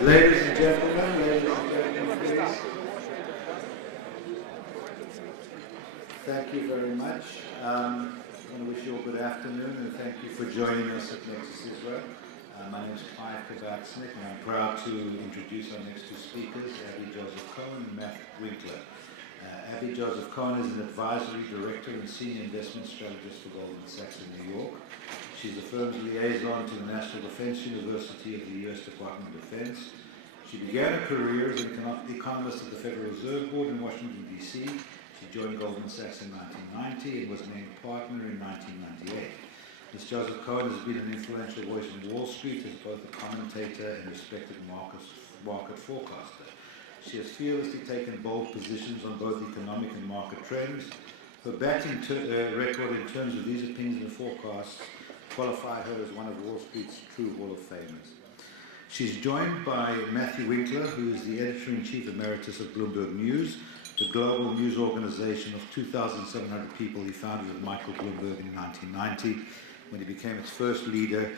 Ladies and gentlemen, please. Thank you very much. I want to wish you all good afternoon and thank you for joining us at Nexus Israel. My name is Clive Kavatsnik and I'm proud to introduce our next two speakers, Abby Joseph Cohen and Matt Winkler. Abby Joseph Cohen is an advisory director and senior investment strategist for Goldman Sachs in New York. She's the firm's liaison to the National Defense University of the U.S. Department of Defense. She began her career as an economist at the Federal Reserve Board in Washington, D.C. She joined Goldman Sachs in 1990 and was named partner in 1998. Ms. Joseph Cohen has been an influential voice in Wall Street as both a commentator and respected market forecaster. She has fearlessly taken bold positions on both economic and market trends. Her batting record in terms of these opinions and forecasts qualify her as one of Wall Street's true Hall of Famers. She's joined by Matthew Winkler, who is the Editor-in-Chief Emeritus of Bloomberg News, the global news organization of 2,700 people he founded with Michael Bloomberg in 1990, when he became its first leader,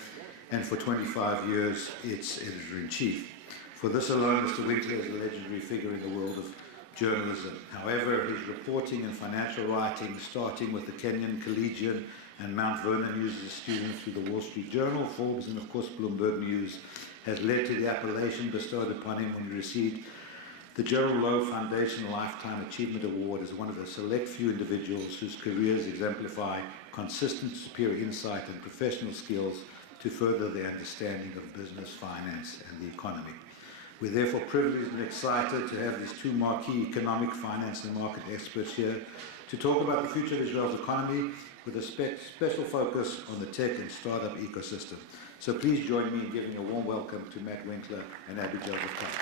and for 25 years, its Editor-in-Chief. For this alone, Mr. Winkler is a legendary figure in the world of journalism. However, his reporting and financial writing, starting with the Kenyan Collegian and Mount Vernon News as a student through the Wall Street Journal, Forbes, and of course Bloomberg News, has led to the appellation bestowed upon him when he received the Gerald Lowe Foundation Lifetime Achievement Award as one of the select few individuals whose careers exemplify consistent superior insight and professional skills to further their understanding of business, finance, and the economy. We're therefore privileged and excited to have these two marquee economic, finance, and market experts here to talk about the future of Israel's economy with a special focus on the tech and startup ecosystem. So please join me in giving a warm welcome to Matt Winkler and Abby Joseph Cohen.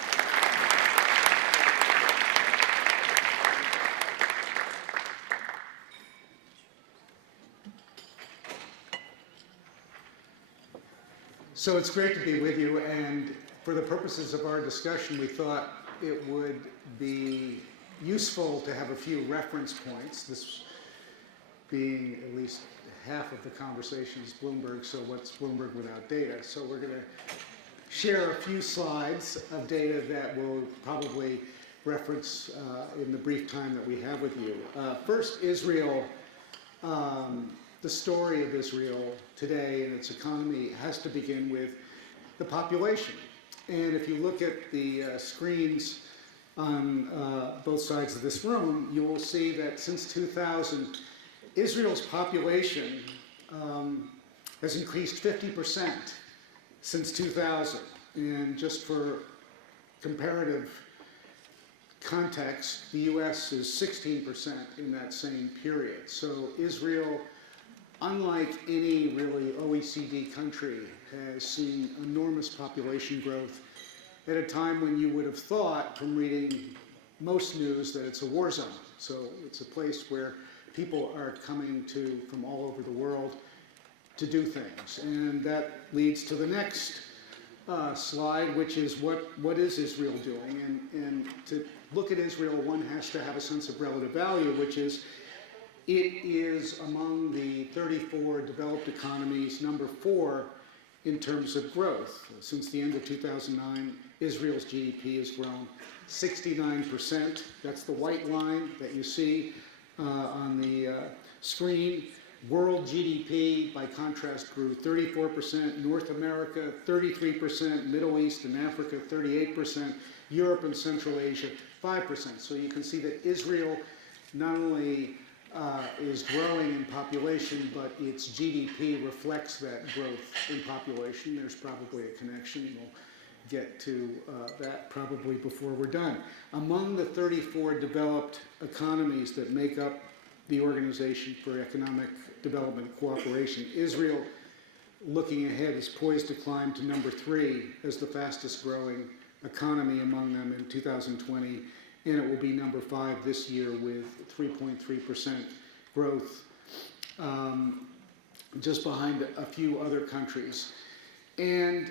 So it's great to be with you, and for the purposes of our discussion, we thought it would be useful to have a few reference points, this being at least half of the conversation is Bloomberg, so what's Bloomberg without data? So we're going to share a few slides of data that we'll probably reference in the brief time that we have with you. First, Israel. The story of Israel today and its economy has to begin with the population. And if you look at the screens on both sides of this room, you will see that since 2000, Israel's population has increased 50% since 2000. And just for comparative context, the US is 16% in that same period. So Israel, unlike any really OECD country, has seen enormous population growth at a time when you would have thought from reading most news that it's a war zone. So it's a place where people are coming from all over the world to do things. And that leads to the next slide, which is what is Israel doing? And to look at Israel, one has to have a sense of relative value, which is it is among the 34 developed economies, number 4 in terms of growth. Since the end of 2009, Israel's GDP has grown 69%. That's the white line that you see on the screen. World GDP, by contrast, grew 34%. North America, 33%. Middle East and Africa, 38%. Europe and Central Asia, 5%. So you can see that Israel not only is growing in population, but its GDP reflects that growth in population. There's probably a connection. We'll get to that probably before we're done. Among the 34 developed economies that make up the Organization for Economic Development and Cooperation, Israel, looking ahead, is poised to climb to number 3 as the fastest growing economy among them in 2020. And it will be number 5 this year with 3.3% growth, just behind a few other countries. And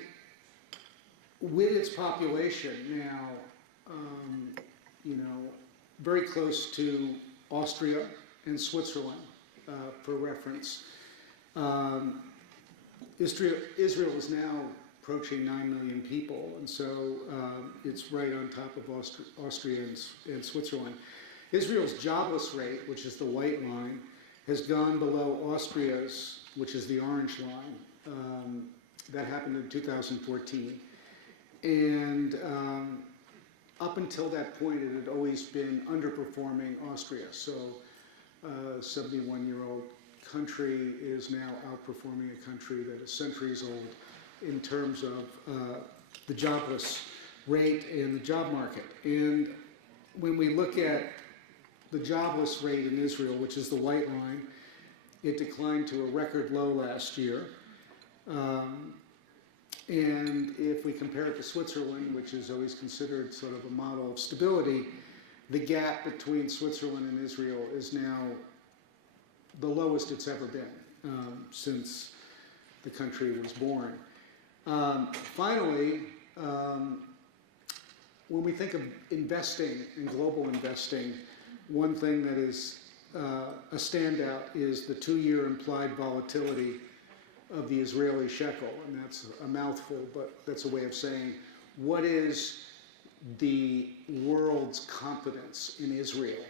with its population now, very close to Austria and Switzerland, for reference, Israel is now approaching 9 million people, and so it's right on top of Austria and Switzerland. Israel's jobless rate, which is the white line, has gone below Austria's, which is the orange line. That happened in 2014. And up until that point, it had always been underperforming Austria. So a 71-year-old country is now outperforming a country that is centuries old in terms of the jobless rate and the job market. And when we look at the jobless rate in Israel, which is the white line, it declined to a record low last year. And if we compare it to Switzerland, which is always considered sort of a model of stability, the gap between Switzerland and Israel is now the lowest it's ever been since the country was born. Finally, when we think of investing and global investing, one thing that is a standout is the 2-year implied volatility of the Israeli shekel, and that's a mouthful, but that's a way of saying what is the world's confidence in Israel,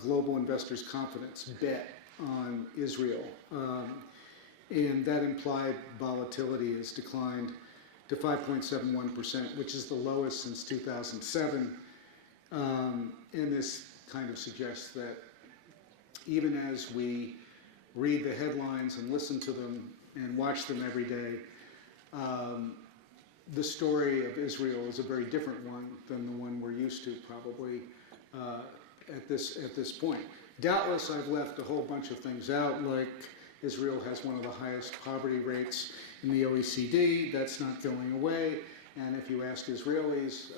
global investors' confidence bet on Israel, and that implied volatility has declined to 5.71%, which is the lowest since 2007, and this kind of suggests that even as we read the headlines and listen to them and watch them every day, the story of Israel is a very different one than the one we're used to probably at this point. Doubtless I've left a whole bunch of things out, like Israel has one of the highest poverty rates in the OECD. That's not going away. And if you ask Israelis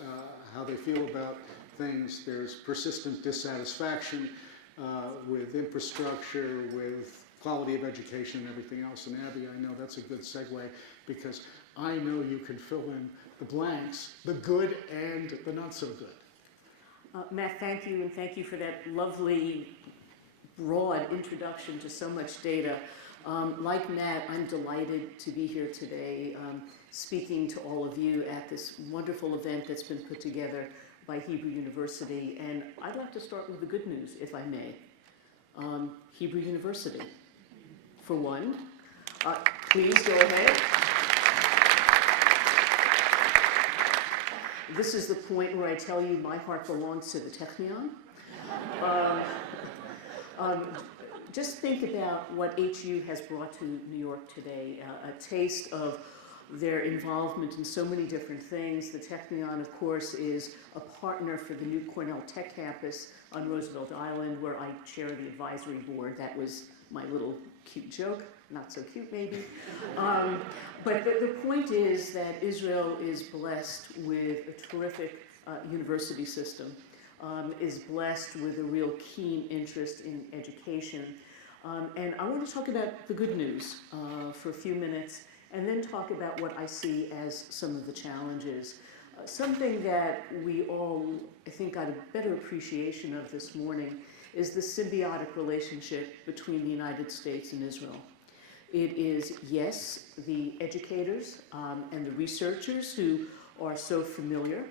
how they feel about things, there's persistent dissatisfaction with infrastructure, with quality of education and everything else. And Abby, I know that's a good segue because I know you can fill in the blanks, the good and the not so good. Matt, thank you, and thank you for that lovely, broad introduction to so much data. Like Matt, I'm delighted to be here today speaking to all of you at this wonderful event that's been put together by Hebrew University. And I'd like to start with the good news, if I may. Hebrew University, for one. Please go ahead. This is the point where I tell you my heart belongs to the Technion. Just think about what HU has brought to New York today, a taste of their involvement in so many different things. The Technion, of course, is a partner for the new Cornell Tech campus on Roosevelt Island, where I chair the advisory board. That was my little cute joke. Not so cute, maybe. But the point is that Israel is blessed with a terrific university system, is blessed with a real keen interest in education. And I want to talk about the good news for a few minutes, and then talk about what I see as some of the challenges. Something that we all, I think, got a better appreciation of this morning is the symbiotic relationship between the United States and Israel. It is, yes, the educators and the researchers who are so familiar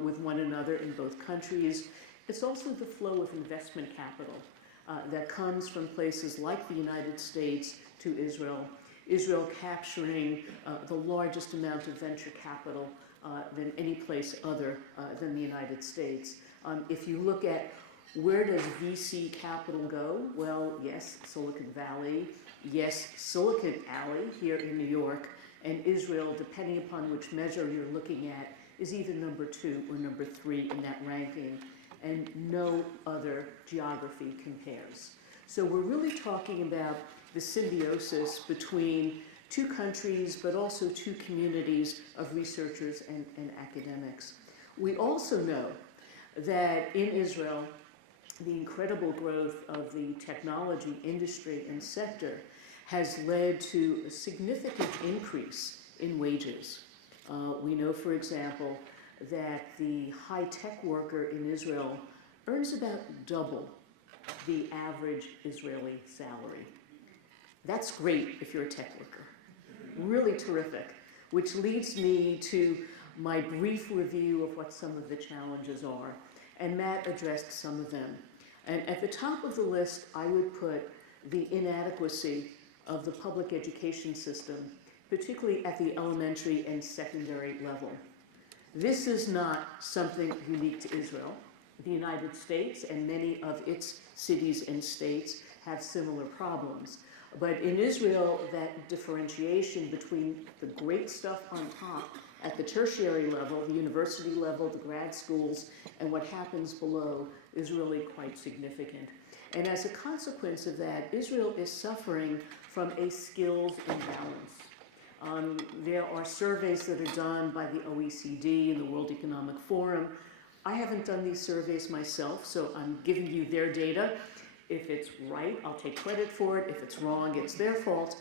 with one another in both countries. It's also the flow of investment capital that comes from places like the United States to Israel. Israel capturing the largest amount of venture capital than any place other than the United States. If you look at where does VC capital go? Well, yes, Silicon Valley. Yes, Silicon Alley here in New York. And Israel, depending upon which measure you're looking at, is either number 2 or number 3 in that ranking. And no other geography compares. So we're really talking about the symbiosis between 2 countries, but also 2 communities of researchers and academics. We also know that in Israel, the incredible growth of the technology industry and sector has led to a significant increase in wages. We know, for example, that the high-tech worker in Israel earns about double the average Israeli salary. That's great if you're a tech worker. Really terrific. which leads me to my brief review of what some of the challenges are. And Matt addressed some of them. And at the top of the list, I would put the inadequacy of the public education system, particularly at the elementary and secondary level. This is not something unique to Israel. The United States and many of its cities and states have similar problems. But in Israel, that differentiation between the great stuff on top at the tertiary level, the university level, the grad schools, and what happens below is really quite significant. And as a consequence of that, Israel is suffering from a skills imbalance. There are surveys that are done by the OECD and the World Economic Forum. I haven't done these surveys myself, so I'm giving you their data. If it's right, I'll take credit for it. If it's wrong, it's their fault.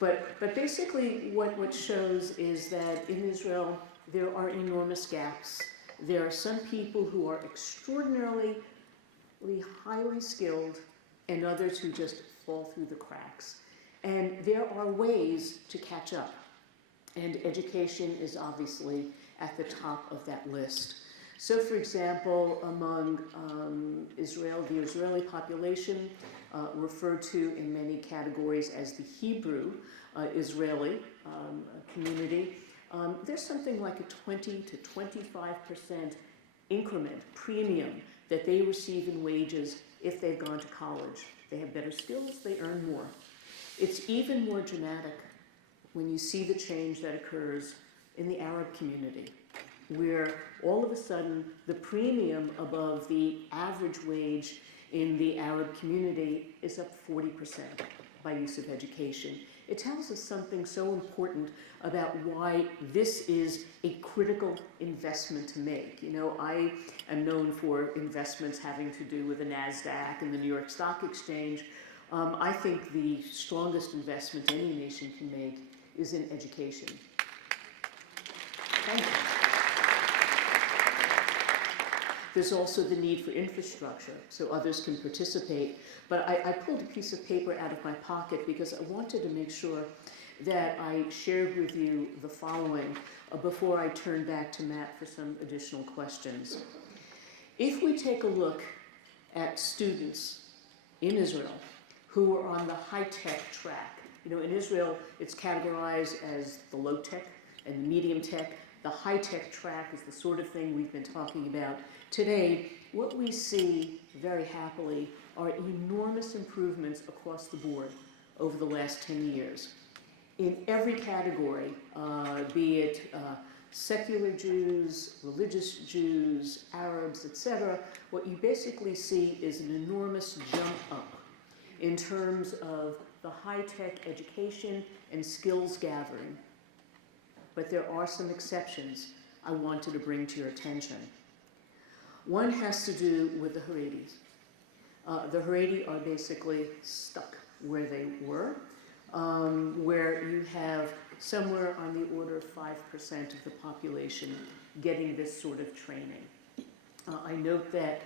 But basically what shows is that in Israel, there are enormous gaps. There are some people who are extraordinarily highly skilled and others who just fall through the cracks. And there are ways to catch up. And education is obviously at the top of that list. So, for example, among the Israeli population, referred to in many categories as the Hebrew Israeli community, there's something like a 20 to 25% increment, premium, that they receive in wages if they've gone to college. They have better skills, they earn more. It's even more dramatic when you see the change that occurs in the Arab community, where all of a sudden the premium above the average wage in the Arab community is up 40% by use of education. It tells us something so important about why this is a critical investment to make. You know, I am known for investments having to do with the NASDAQ and the New York Stock Exchange. I think the strongest investment any nation can make is in education. Thank you. There's also the need for infrastructure so others can participate. But I pulled a piece of paper out of my pocket because I wanted to make sure that I shared with you the following before I turn back to Matt for some additional questions. If we take a look at students in Israel who are on the high-tech track, you know, in Israel it's categorized as the low-tech and the medium-tech. The high-tech track is the sort of thing we've been talking about today. What we see very happily are enormous improvements across the board over the last 10 years. In every category, be it secular Jews, religious Jews, Arabs, etc., what you basically see is an enormous jump up in terms of the high-tech education and skills gathering. But there are some exceptions I wanted to bring to your attention. One has to do with the Haredis. The Haredi are basically stuck where they were, where you have somewhere on the order of 5% of the population getting this sort of training. I note that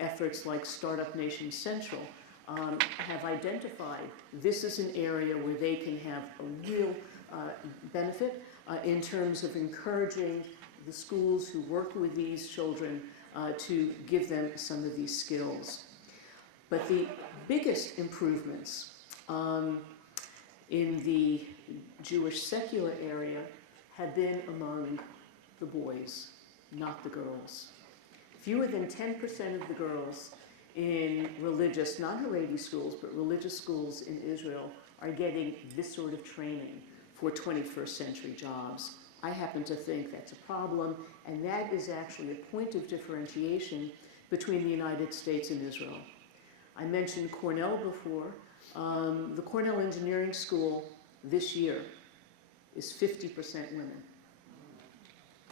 efforts like Startup Nation Central have identified this is an area where they can have a real benefit in terms of encouraging the schools who work with these children to give them some of these skills. But the biggest improvements in the Jewish secular area have been among the boys, not the girls. Fewer than 10% of the girls in religious, not Haredi schools, but religious schools in Israel are getting this sort of training for 21st century jobs. I happen to think that's a problem, and that is actually a point of differentiation between the United States and Israel. I mentioned Cornell before. The Cornell Engineering School this year is 50% women.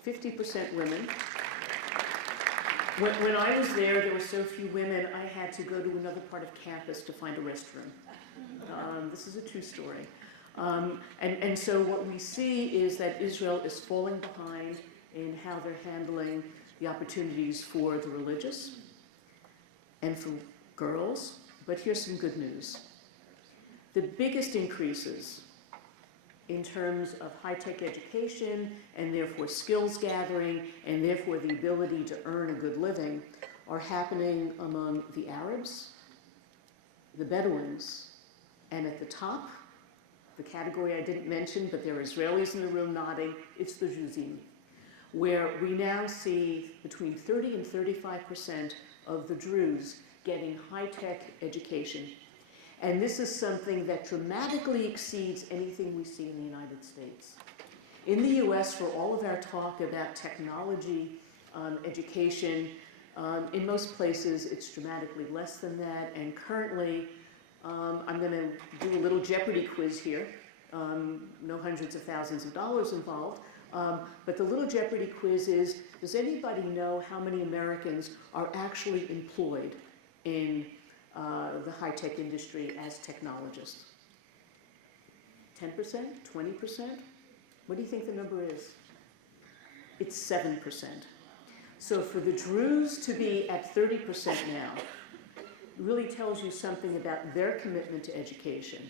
50% women. When I was there were so few women, I had to go to another part of campus to find a restroom. This is a true story. And so what we see is that Israel is falling behind in how they're handling the opportunities for the religious and for girls. But here's some good news. The biggest increases in terms of high-tech education and therefore skills gathering and therefore the ability to earn a good living are happening among the Arabs, the Bedouins, and at the top, the category I didn't mention, but there are Israelis in the room nodding, it's the Druzim, where we now see between 30 and 35% of the Druze getting high-tech education. And this is something that dramatically exceeds anything we see in the United States. In the US, for all of our talk about technology, education, in most places it's dramatically less than that. And currently, I'm going to do a little Jeopardy quiz here. No hundreds of thousands of dollars involved. But the little Jeopardy quiz is, does anybody know how many Americans are actually employed in the high-tech industry as technologists? 10%? 20%? What do you think the number is? It's 7%. So for the Druze to be at 30% now really tells you something about their commitment to education.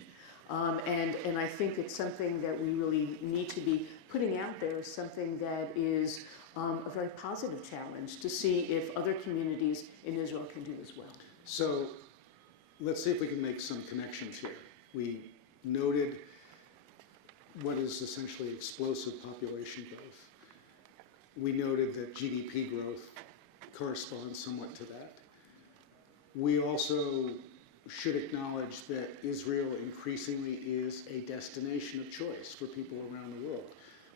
And I think it's something that we really need to be putting out there as something that is a very positive challenge to see if other communities in Israel can do as well. So let's see if we can make some connections here. We noted what is essentially explosive population growth. We noted that GDP growth corresponds somewhat to that. We also should acknowledge that Israel increasingly is a destination of choice for people around the world.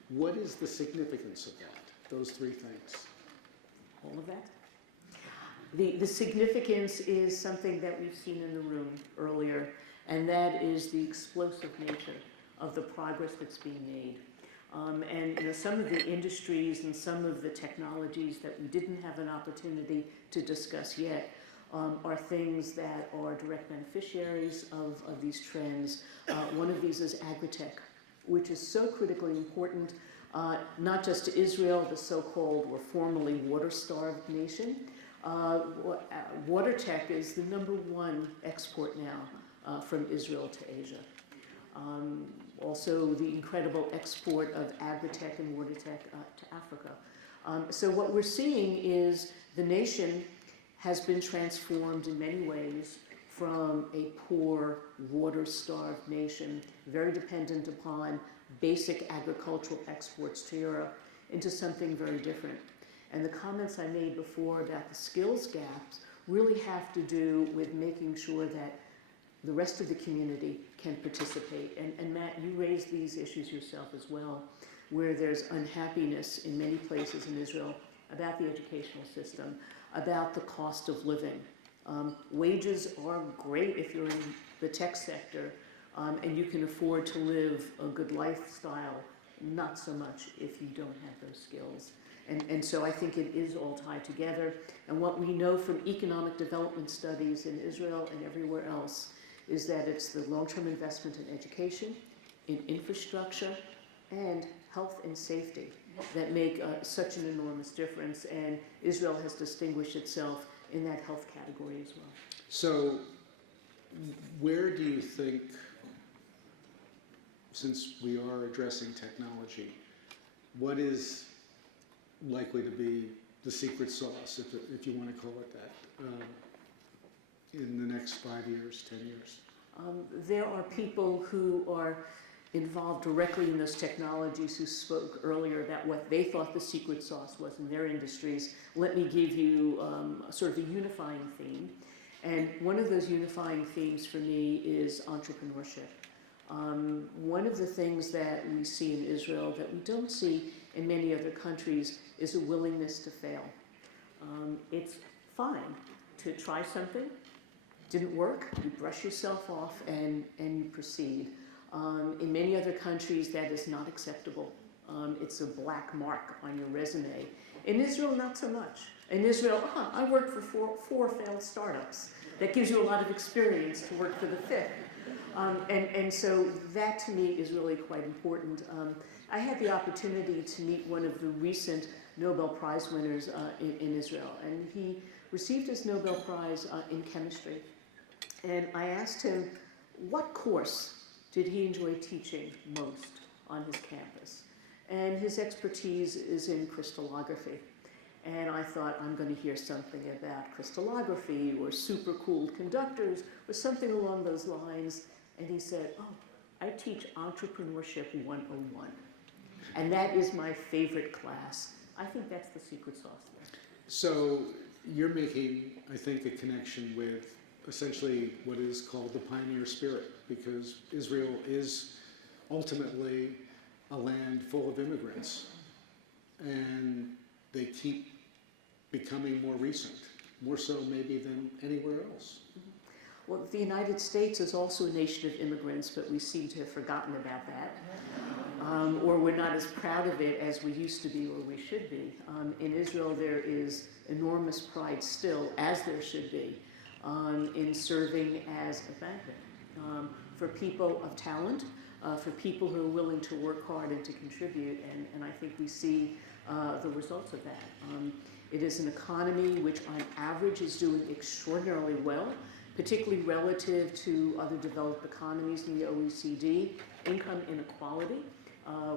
What is the significance of that, those three things? All of that? The significance is something that we've seen in the room earlier, and that is the explosive nature of the progress that's being made. And some of the industries and some of the technologies that we didn't have an opportunity to discuss yet are things that are direct beneficiaries of these trends. One of these is agritech, which is so critically important, not just to Israel, the so-called or formerly water-starved nation. Water tech is the #1 export now from Israel to Asia. Also the incredible export of agritech and water tech to Africa. So what we're seeing is the nation has been transformed in many ways from a poor, water-starved nation, very dependent upon basic agricultural exports to Europe, into something very different. And the comments I made before about the skills gaps really have to do with making sure that the rest of the community can participate. And Matt, you raised these issues yourself as well, where there's unhappiness in many places in Israel about the educational system, about the cost of living. Wages are great if you're in the tech sector, and you can afford to live a good lifestyle, not so much if you don't have those skills. And so I think it is all tied together. And what we know from economic development studies in Israel and everywhere else is that it's the long-term investment in education, in infrastructure, and health and safety that make such an enormous difference. And Israel has distinguished itself in that health category as well. So where do you think, since we are addressing technology, what is likely to be the secret sauce, if you want to call it that, in the next 5 years, 10 years? There are people who are involved directly in those technologies who spoke earlier about what they thought the secret sauce was in their industries. Let me give you sort of a unifying theme. And one of those unifying themes for me is entrepreneurship. One of the things that we see in Israel that we don't see in many other countries is a willingness to fail. It's fine to try something, didn't work, you brush yourself off and you proceed. In many other countries that is not acceptable. It's a black mark on your resume. In Israel, not so much. In Israel, I worked for four failed startups. That gives you a lot of experience to work for the fifth. And so that to me is really quite important. I had the opportunity to meet one of the recent Nobel Prize winners in Israel, and he received his Nobel Prize in chemistry. And I asked him, what course did he enjoy teaching most? on his campus. And his expertise is in crystallography. And I thought, I'm going to hear something about crystallography or supercooled conductors or something along those lines. And he said, oh, I teach Entrepreneurship 101. And that is my favorite class. I think that's the secret sauce there. So you're making, I think, a connection with essentially what is called the pioneer spirit, because Israel is ultimately a land full of immigrants, and they keep becoming more recent, more so maybe than anywhere else. Well, the United States is also a nation of immigrants, but we seem to have forgotten about that. Or we're not as proud of it as we used to be or we should be. In Israel, there is enormous pride still, as there should be, in serving as a banquet for people of talent, for people who are willing to work hard and to contribute, and I think we see the results of that. It is an economy which on average is doing extraordinarily well, particularly relative to other developed economies in the OECD. Income inequality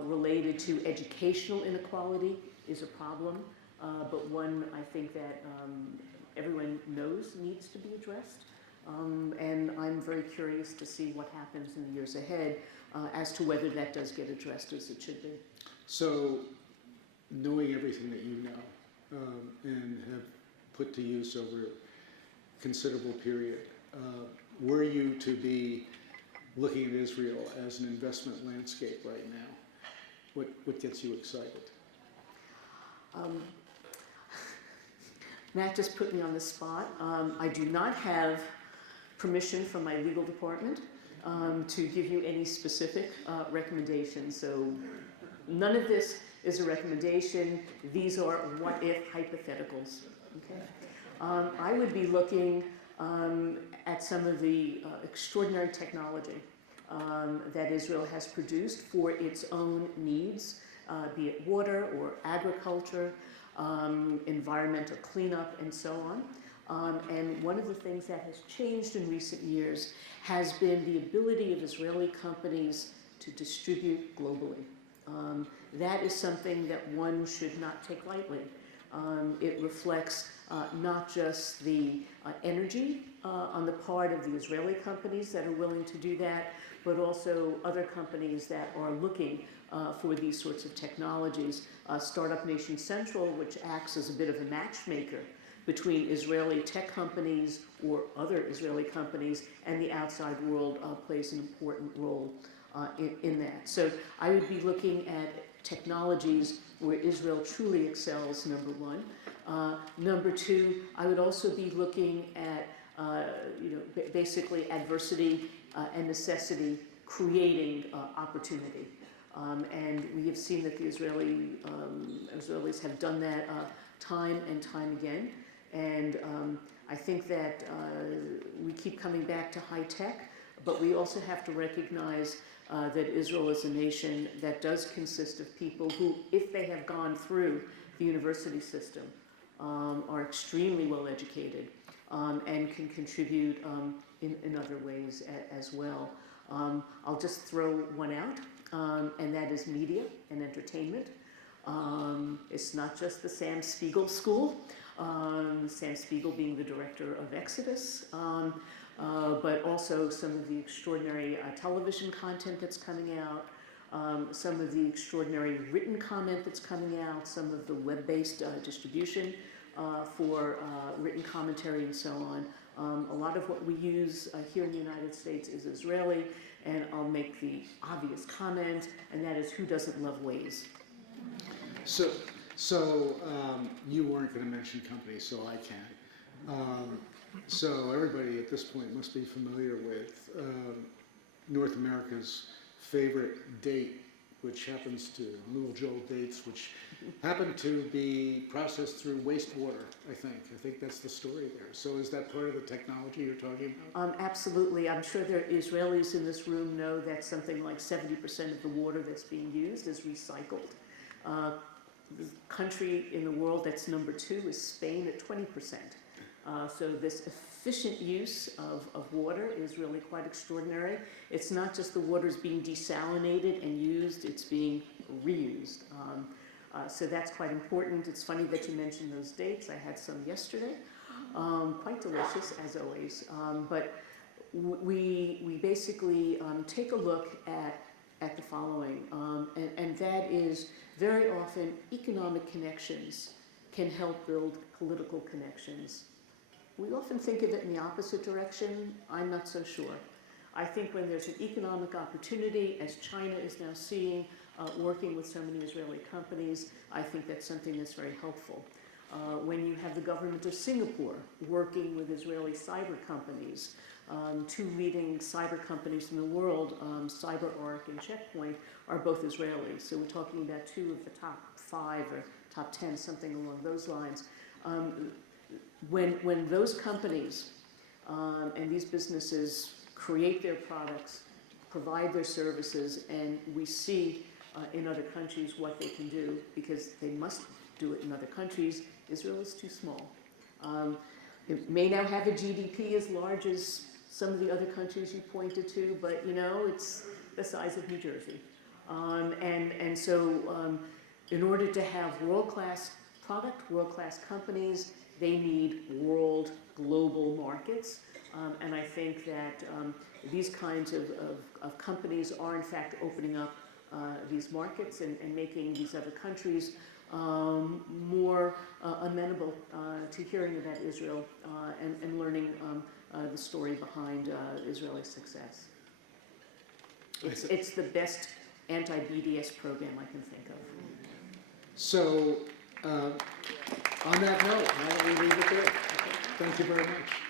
related to educational inequality is a problem, but one I think that everyone knows needs to be addressed. And I'm very curious to see what happens in the years ahead as to whether that does get addressed as it should be. So, knowing everything that you know and have put to use over a considerable period, were you to be looking at Israel as an investment landscape right now, what gets you excited? Matt just put me on the spot. I do not have permission from my legal department to give you any specific recommendations. So none of this is a recommendation. These are what-if hypotheticals. Okay? I would be looking at some of the extraordinary technology that Israel has produced for its own needs, be it water or agriculture, environmental cleanup, and so on. And one of the things that has changed in recent years has been the ability of Israeli companies to distribute globally. That is something that one should not take lightly. It reflects not just the energy on the part of the Israeli companies that are willing to do that, but also other companies that are looking for these sorts of technologies. Startup Nation Central, which acts as a bit of a matchmaker between Israeli tech companies or other Israeli companies and the outside world, plays an important role in that. So I would be looking at technologies where Israel truly excels, number one. Number two, I would also be looking at basically adversity and necessity creating opportunity. And we have seen that the Israelis have done that time and time again. And I think that we keep coming back to high tech, but we also have to recognize that Israel is a nation that does consist of people who, if they have gone through the university system, are extremely well educated and can contribute in other ways as well. I'll just throw one out, and that is media and entertainment. It's not just the Sam Spiegel School, Sam Spiegel being the director of Exodus, but also some of the extraordinary television content that's coming out, some of the extraordinary written comment that's coming out, some of the web-based distribution for written commentary and so on. A lot of what we use here in the United States is Israeli, and I'll make the obvious comment, and that is, who doesn't love Waze? So you weren't going to mention companies, so I can. So everybody at this point must be familiar with North America's favorite date, which happens to Louisville Joel dates, which happen to be processed through wastewater, I think. I think that's the story there. So is that part of the technology you're talking about? Absolutely. I'm sure there are Israelis in this room know that something like 70% of the water that's being used is recycled. The country in the world that's number 2 is Spain at 20%. So this efficient use of water is really quite extraordinary. It's not just the water's being desalinated and used, it's being reused. So that's quite important. It's funny that you mentioned those dates. I had some yesterday. Quite delicious, as always. But we basically take a look at the following, and that is very often economic connections can help build political connections. We often think of it in the opposite direction. I'm not so sure. I think when there's an economic opportunity, as China is now seeing, working with so many Israeli companies, I think that's something that's very helpful. When you have the government of Singapore working with Israeli cyber companies, two leading cyber companies in the world, CyberArk and Checkpoint, are both Israeli. So we're talking about two of the top 5 or top 10, something along those lines. When those companies and these businesses create their products, provide their services, and we see in other countries what they can do, because they must do it in other countries, Israel is too small. It may now have a GDP as large as some of the other countries you pointed to, but you know, it's the size of New Jersey. And so in order to have world-class product, world-class companies, they need global markets. And I think that these kinds of companies are in fact opening up these markets and making these other countries more amenable to hearing about Israel and learning the story behind Israeli success. It's the best anti-BDS program I can think of. So, on that note, why don't we leave it there? Thank you very much.